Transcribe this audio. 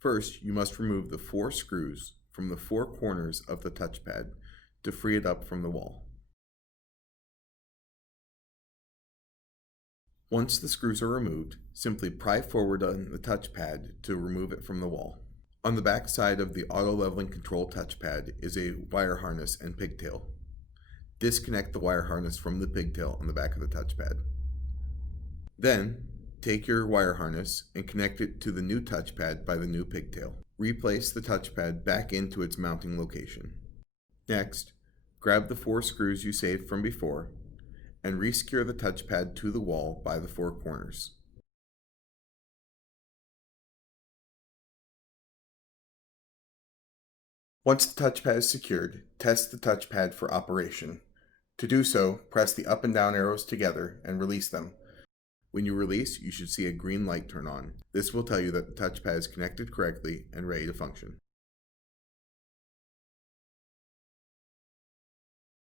First, you must remove the 4 screws from the 4 corners of the touchpad to free it up from the wall. Once the screws are removed, simply pry forward on the touchpad to remove it from the wall. On the back side of the auto leveling control touchpad is a wire harness and pigtail. Disconnect the wire harness from the pigtail on the back of the touchpad. Then, take your wire harness and connect it to the new touchpad by the new pigtail. Replace the touchpad back into its mounting location. Next, grab the 4 screws you saved from before and resecure the touchpad to the wall by the 4 corners. Once the touchpad is secured, test the touchpad for operation. To do so, press the up and down arrows together and release them. When you release, you should see a green light turn on. This will tell you that the touchpad is connected correctly and ready to function.